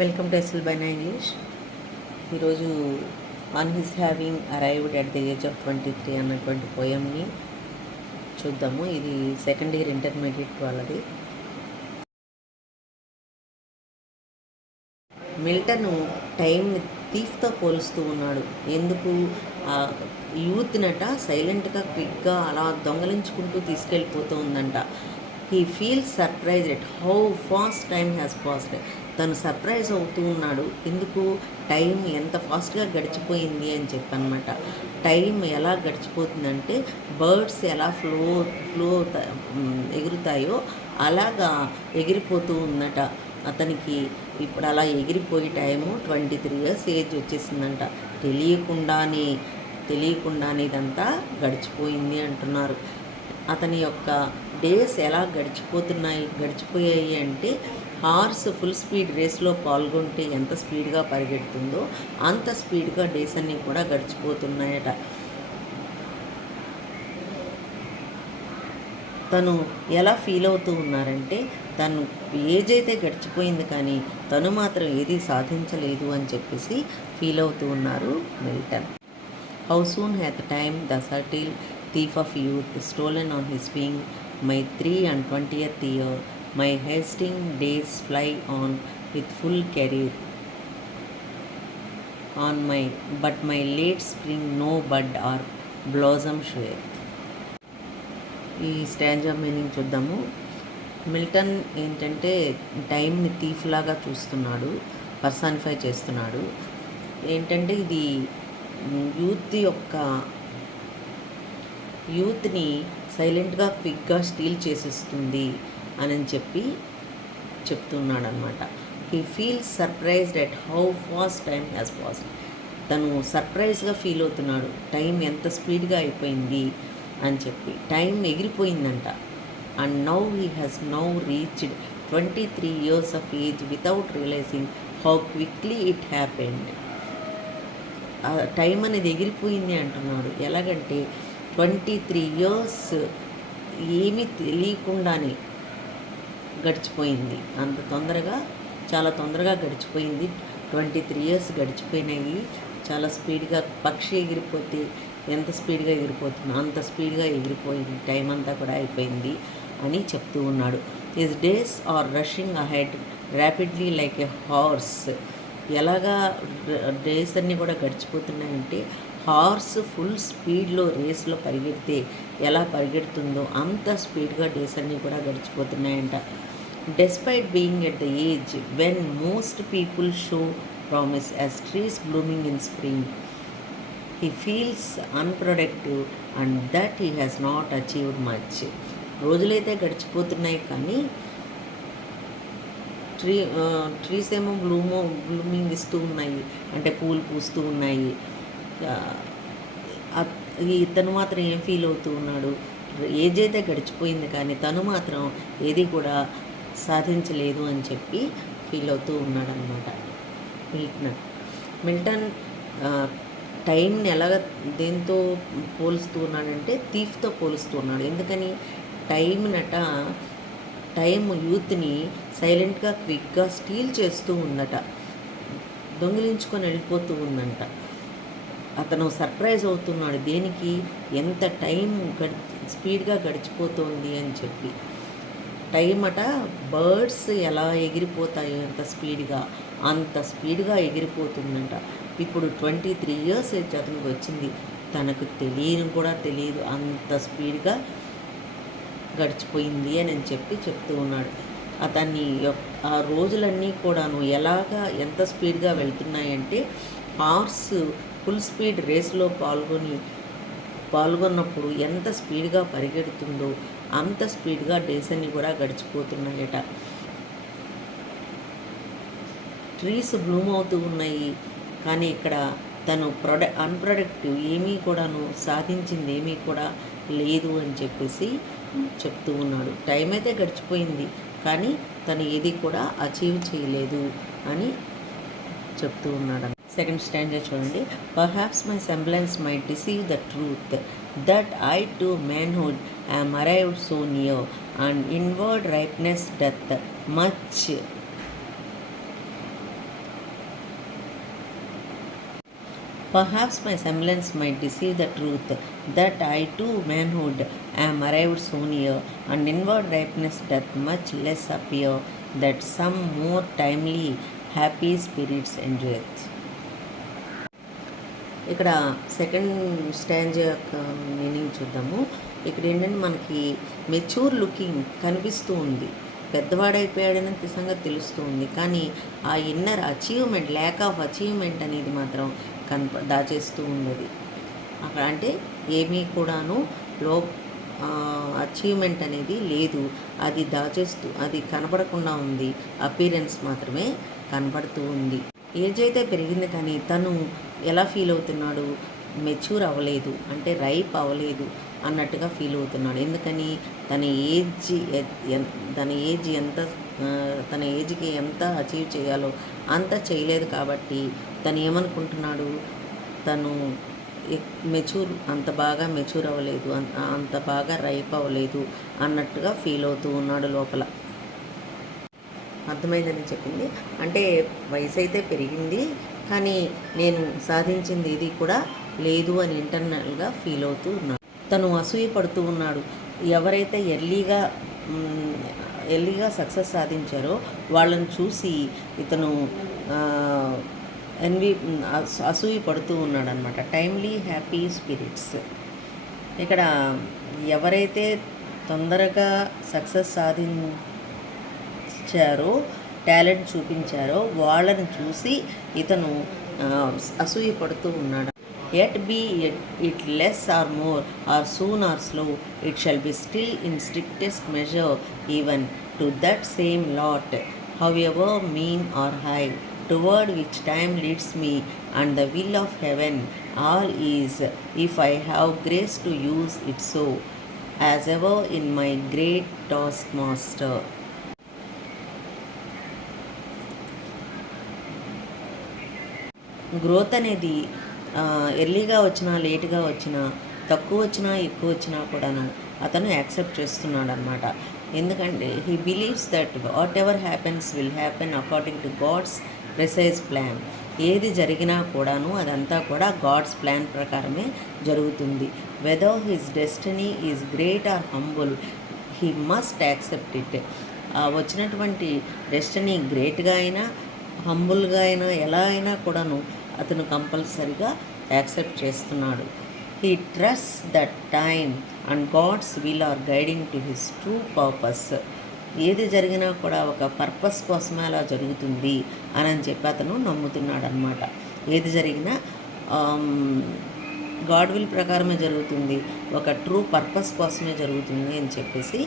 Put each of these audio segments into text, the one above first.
Welcome to SL English. ఈరోజు on his having arrived at the age of 23 అన్నటువంటి పోయంని చూద్దాము. ఇది సెకండ్ ఇయర్ ఇంటర్మీడియట్ వాళ్ళది. మిల్టన్ టైంని థీఫ్తో పోలుస్తూ ఉన్నాడు. ఎందుకు? యూత్నట సైలెంట్గా క్విక్గా అలా దొంగలించుకుంటూ తీసుకెళ్ళిపోతూ ఉందంట. He feels surprise at how fast time has passed. తను సర్ప్రైజ్ అవుతూ ఉన్నాడు. ఎందుకు? టైం ఎంత ఫాస్ట్గా గడిచిపోయింది అని చెప్పనమాట. టైం ఎలా గడిచిపోతుందంటే బర్డ్స్ ఎలా ఫ్లో ఎగురుతాయో అలాగా ఎగిరిపోతూ ఉందట. అతనికి ఇప్పుడు అలా ఎగిరిపోయి టైము 23 ఇయర్స్ ఏజ్ వచ్చేసిందంట. తెలియకుండానే ఇదంతా గడిచిపోయింది అంటున్నారు. అతని యొక్క డేస్ ఎలా గడిచిపోయాయి అంటే హార్స్ ఫుల్ స్పీడ్ రేస్లో పాల్గొంటే ఎంత స్పీడ్గా పరిగెడుతుందో అంత స్పీడ్గా డేస్ అన్నీ కూడా గడిచిపోతున్నాయట. తను ఎలా ఫీల్ అవుతూ ఉన్నారంటే తను ఏజ్ అయితే గడిచిపోయింది కానీ తను మాత్రం ఏది సాధించలేదు అని చెప్పేసి ఫీల్ అవుతూ ఉన్నారు Milton. How soon hath time the subtle thief of youth stolen on his wing my 3 and 20th year. My hasting days fly on with full career on but my late spring no bud or blossom showeth. ఈ stanza meaning చూద్దాము. Milton ఏంటంటే టైంని thief లాగా చూస్తున్నాడు, personify చేస్తున్నాడు. ఏంటంటే ఇది యూత్ని సైలెంట్గా క్విక్గా స్టీల్ చేసేస్తుంది అని చెప్పి చెప్తున్నాడు అనమాట. He feels surprised at how fast time has passed. తను సర్ప్రైజ్గా ఫీల్ అవుతున్నాడు, టైం ఎంత స్పీడ్గా అయిపోయింది అని చెప్పి. టైం ఎగిరిపోయిందంట. And now he has now reached 23 years of age without realising how quickly it happened. Time అనేది ఎగిరిపోయింది అంటున్నాడు. ఎలాగంటే 23 years ఏమీ తెలియకుండానే గడిచిపోయింది. అంత తొందరగా, చాలా తొందరగా గడిచిపోయింది. 23 years గడిచిపోయినాయి. చాలా స్పీడ్గా పక్షి ఎగిరిపోతే ఎంత స్పీడ్గా ఎగిరిపోతుందో అంత స్పీడ్గా ఎగిరిపోయింది, టైం అంతా కూడా అయిపోయింది అని చెప్తూ ఉన్నాడు. His days are rushing ahead rapidly like a horse. ఎలాగా డేస్ అన్నీ కూడా గడిచిపోతున్నాయంటే హార్స్ ఫుల్ స్పీడ్లో రేస్లో పరిగెడితే ఎలా పరిగెడుతుందో అంత స్పీడ్గా డేస్ అన్నీ కూడా గడిచిపోతున్నాయంట. Despite being at the age when most people show promise as trees blooming in spring, he feels unproductive and that he has not achieved much. రోజులైతే గడిచిపోతున్నాయి కానీ ట్రీస్ ఏమో బ్లూమింగ్ ఇస్తూ ఉన్నాయి, అంటే పూలు పూస్తూ ఉన్నాయి. ఇతను మాత్రం ఏం ఫీల్ అవుతూ ఉన్నాడు? ఏజ్ అయితే గడిచిపోయింది కానీ తను మాత్రం ఏది కూడా సాధించలేదు అని చెప్పి ఫీల్ అవుతూ ఉన్నాడు అనమాట మిల్టన్. టైంని ఎలాగ దేంతో పోలుస్తూ ఉన్నాడంటే థీఫ్తో పోలుస్తూ ఉన్నాడు. ఎందుకని? టైం యూత్ని సైలెంట్గా క్విక్గా స్టీల్ చేస్తూ ఉందట, దొంగిలించుకొని వెళ్ళిపోతూ ఉందంట. అతను సర్ప్రైజ్ అవుతున్నాడు. దేనికి? ఎంత టైం స్పీడ్గా గడిచిపోతుంది అని చెప్పి. టైం అట బర్డ్స్ ఎలా ఎగిరిపోతాయో అంత స్పీడ్గా ఎగిరిపోతుందంట. ఇప్పుడు 23 years ఏజ్ అతనికి వచ్చింది. తనకు తెలియదు అంత స్పీడ్గా గడిచిపోయింది అని చెప్పి చెప్తూ ఉన్నాడు. అతన్ని ఆ రోజులన్నీ కూడాను ఎంత స్పీడ్గా వెళ్తున్నాయంటే హార్స్ ఫుల్ స్పీడ్ రేస్లో పాల్గొన్నప్పుడు ఎంత స్పీడ్గా పరిగెడుతుందో అంత స్పీడ్గా డేస్ అన్నీ కూడా గడిచిపోతున్నాయట. ట్రీస్ బ్లూమ్ అవుతూ ఉన్నాయి కానీ ఇక్కడ తను అన్ప్రొడక్టివ్, ఏమీ కూడాను సాధించింది ఏమీ కూడా లేదు అని చెప్పేసి చెప్తూ ఉన్నాడు. టైం అయితే గడిచిపోయింది కానీ తను ఏది కూడా అచీవ్ చేయలేదు అని చెప్తూ ఉన్నాడు. సెకండ్ స్టాంజా చూడండి. Perhaps my semblance my deceive the truth that I to manhood am arrived so near and inward ripeness doth much Perhaps my semblance might deceive the truth that I too manhood am arrived so near, and inward ripeness doth much less appear, that some more timely happy spirits endureth. ఇక్కడ second స్టాంజ్ యొక్క meaning చూద్దాము. ఇక్కడ ఏంటంటే మనకి mature looking కనిపిస్తూ ఉంది, పెద్దవాడైపోయాడని సంగతి తెలుస్తూ ఉంది, కానీ ఆ inner achievement, lack of achievement అనేది మాత్రం దాచేస్తూ ఉన్నది అక్కడ. అంటే ఏమీ కూడాను అచీవ్మెంట్ అనేది లేదు, అది దాచేస్తూ, అది కనపడకుండా ఉంది, అపీరెన్స్ మాత్రమే కనపడుతూ ఉంది. ఏజ్ అయితే పెరిగింది కానీ తను ఎలా ఫీల్ అవుతున్నాడు, మెచ్యూర్ అవ్వలేదు, అంటే రైప్ అవ్వలేదు అన్నట్టుగా ఫీల్ అవుతున్నాడు. ఎందుకని తన ఏజ్ తన ఏజ్కి ఎంత అచీవ్ చేయాలో అంత చేయలేదు కాబట్టి తను ఏమనుకుంటున్నాడు, తను అంత బాగా మెచ్యూర్ అవ్వలేదు, అంత బాగా రైప్ అవ్వలేదు అన్నట్టుగా ఫీల్ అవుతూ ఉన్నాడు లోపల. అర్థమైందని చెప్పింది. అంటే వయసు అయితే పెరిగింది కానీ నేను సాధించింది ఇది కూడా లేదు అని ఇంటర్నల్గా ఫీల్ అవుతూ ఉన్నాడు. తను అసూయ పడుతూ ఉన్నాడు. ఎవరైతే ఎర్లీగా సక్సెస్ సాధించారో వాళ్ళని చూసి ఇతను అసూయ పడుతూ ఉన్నాడు అనమాట. Timely happy spirits. ఇక్కడ ఎవరైతే తొందరగా సక్సెస్ సాధించారో, టాలెంట్ చూపించారో వాళ్ళని చూసి ఇతను అసూయ పడుతూ ఉన్నాడు. Yet be it less or more, or soon or slow, it shall be still in strictest measure even to that same lot, however mean or high, toward which time leads me, and the will of heaven all is, if I have grace to use it so, as ever in my great taskmaster. Growth అనేది ఎర్లీగా వచ్చినా లేట్గా వచ్చినా, తక్కువ వచ్చినా ఎక్కువ వచ్చినా కూడాను అతను యాక్సెప్ట్ చేస్తున్నాడు అనమాట. ఎందుకంటే he believes that whatever happens will happen according to God's precise plan. ఏది జరిగినా కూడాను అదంతా కూడా గాడ్స్ ప్లాన్ ప్రకారమే జరుగుతుంది. Whether his destiny is great or humble, he must accept it. వచ్చినటువంటి డెస్టినీ గ్రేట్గా అయినా హంబుల్గా అయినా ఎలా అయినా కూడాను అతను కంపల్సరిగా యాక్సెప్ట్ చేస్తున్నాడు. He trust that time and God's will are guiding to his true purpose. ఏది జరిగినా కూడా ఒక పర్పస్ కోసమే అలా జరుగుతుంది అని చెప్పి అతను నమ్ముతున్నాడు అనమాట. ఏది జరిగినా గాడ్ విల్ ప్రకారమే జరుగుతుంది, ఒక ట్రూ పర్పస్ కోసమే జరుగుతుంది అని చెప్పేసి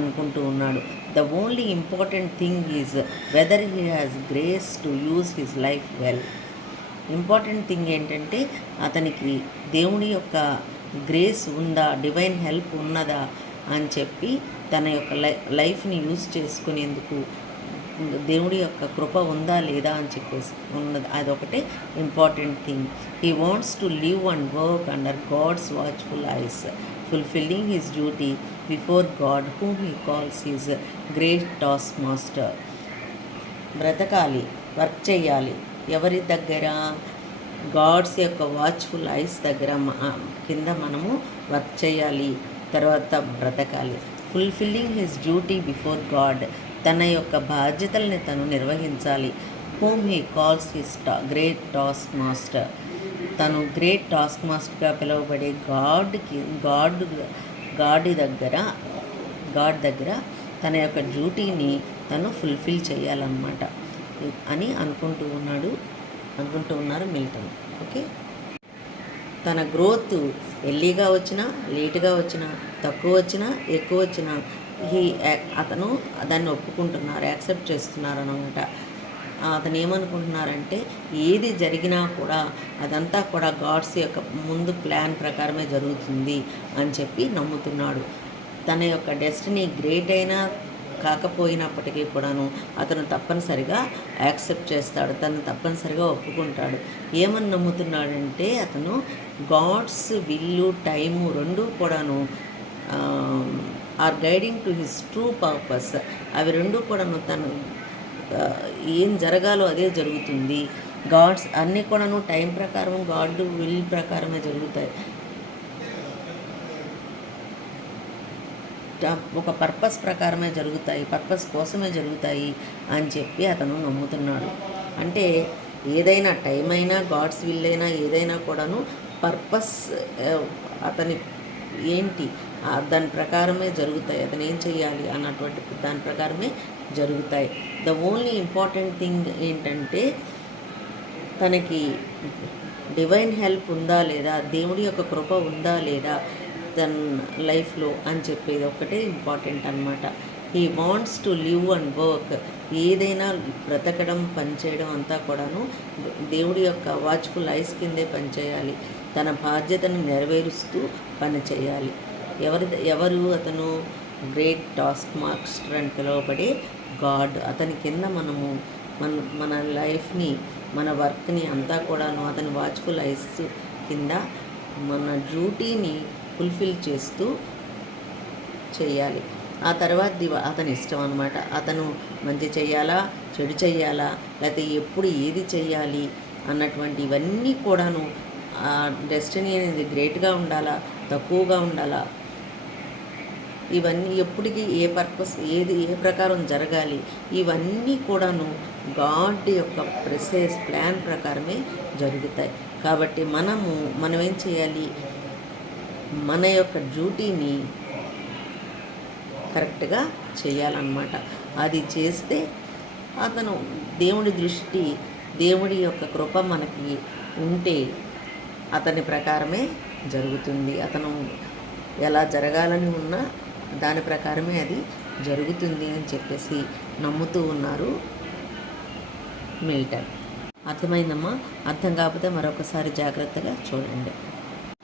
అనుకుంటూ ఉన్నాడు. The only important thing is whether he has grace to use his life well. Important thing ఏంటంటే అతనికి దేవుడి యొక్క గ్రేస్ ఉందా, డివైన్ హెల్ప్ ఉన్నదా అని చెప్పి తన యొక్క లైఫ్ని యూజ్ చేసుకునేందుకు దేవుడి యొక్క కృప ఉందా లేదా అని చెప్పేసి ఉన్నది. అదొకటే important thing. He wants to live and work under God's watchful eyes, fulfilling his duty before God whom he calls his great taskmaster. బ్రతకాలి, వర్క్ చేయాలి. ఎవరి దగ్గర? గాడ్స్ యొక్క వాచ్ఫుల్ ఐస్ దగ్గర కింద మనము వర్క్ చేయాలి, తర్వాత బ్రతకాలి. Fulfilling his duty before God, తన యొక్క బాధ్యతల్ని తను నిర్వహించాలి. Whom he calls his great task master, తను గ్రేట్ టాస్క్ మాస్టర్గా పిలువబడే గాడ్ దగ్గర తన యొక్క డ్యూటీని తను ఫుల్ఫిల్ చేయాలన్నమాట అని అనుకుంటూ ఉన్నారు మిల్టన్. ఓకే, తన గ్రోత్ ఎర్లీగా వచ్చినా లేటుగా వచ్చినా, తక్కువ వచ్చినా ఎక్కువ వచ్చినా అతను దాన్ని ఒప్పుకుంటున్నారు, యాక్సెప్ట్ చేస్తున్నారు అనమాట. అతను ఏమనుకుంటున్నారంటే ఏది జరిగినా కూడా అదంతా కూడా గాడ్స్ యొక్క ముందు ప్లాన్ ప్రకారమే జరుగుతుంది అని చెప్పి నమ్ముతున్నాడు. తన యొక్క డెస్టినీ గ్రేట్ అయినా కాకపోయినప్పటికీ కూడాను అతను తప్పనిసరిగా యాక్సెప్ట్ చేస్తాడు, తను తప్పనిసరిగా ఒప్పుకుంటాడు. ఏమని నమ్ముతున్నాడంటే అతను గాడ్స్ విల్లు, టైము రెండూ కూడాను are guiding to his true purpose. అవి రెండూ కూడాను తను ఏం జరగాలో అదే జరుగుతుంది. గాడ్స్ అన్నీ కూడాను టైం ప్రకారం గాడ్ విల్ ప్రకారమే జరుగుతాయి. ఒక పర్పస్ ప్రకారమే జరుగుతాయి, పర్పస్ కోసమే జరుగుతాయి అని చెప్పి అతను నమ్ముతున్నాడు. అంటే ఏదైనా టైం అయినా గాడ్స్ విల్ అయినా ఏదైనా కూడాను పర్పస్ అతని ఏంటి దాని ప్రకారమే జరుగుతాయి. అతను ఏం చెయ్యాలి అన్నటువంటి దాని ప్రకారమే జరుగుతాయి. ద ఓన్లీ ఇంపార్టెంట్ థింగ్ ఏంటంటే తనకి డివైన్ హెల్ప్ ఉందా లేదా, దేవుడి యొక్క కృప ఉందా లేదా తన లైఫ్లో అని చెప్పేది ఒకటే ఇంపార్టెంట్ అనమాట. He wants to live and work. ఏదైనా బ్రతకడం పనిచేయడం అంతా కూడాను దేవుడి యొక్క వాచ్ఫుల్ ఐస్ కిందే పనిచేయాలి. తన బాధ్యతను నెరవేరుస్తూ పనిచేయాలి. ఎవరు అతను? గ్రేట్ టాస్క్ మాస్టర్ అని పిలువబడే గాడ్. అతని కింద మనము మన లైఫ్ని, మన వర్క్ని అంతా కూడాను అతని వాచ్ఫుల్ ఐస్ కింద మన డ్యూటీని ఫుల్ఫిల్ చేస్తూ చేయాలి. ఆ తర్వాత అతని ఇష్టం అనమాట. అతను మంచి చెయ్యాలా, చెడు చెయ్యాలా, లేకపోతే ఎప్పుడు ఏది చెయ్యాలి అన్నటువంటి ఇవన్నీ కూడాను డెస్టినీ అనేది గ్రేట్గా ఉండాలా, తక్కువగా ఉండాలా, ఇవన్నీ ఎప్పటికీ ఏ పర్పస్ ఏది ఏ ప్రకారం జరగాలి, ఇవన్నీ కూడాను గాడ్ యొక్క ప్రిసైజ్ ప్లాన్ ప్రకారమే జరుగుతాయి. కాబట్టి మనం ఏం చేయాలి? మన యొక్క డ్యూటీని కరెక్ట్గా చేయాలన్నమాట. అది చేస్తే అతను దేవుడి దృష్టి, దేవుడి యొక్క కృప మనకి ఉంటే అతని ప్రకారమే జరుగుతుంది. అతను ఎలా జరగాలని ఉన్నా దాని ప్రకారమే అది జరుగుతుంది అని చెప్పేసి నమ్ముతూ ఉన్నారు మిల్టన్. అర్థమైందమ్మా? అర్థం కాకపోతే మరొకసారి జాగ్రత్తగా చూడండి.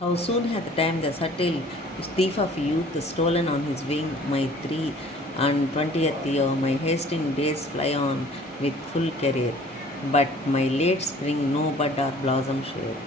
How soon hath time the subtle thief of youth stolen on his wing my 3 and 20th year, my hasting days fly on with full career, but my late spring no bud or blossom shed.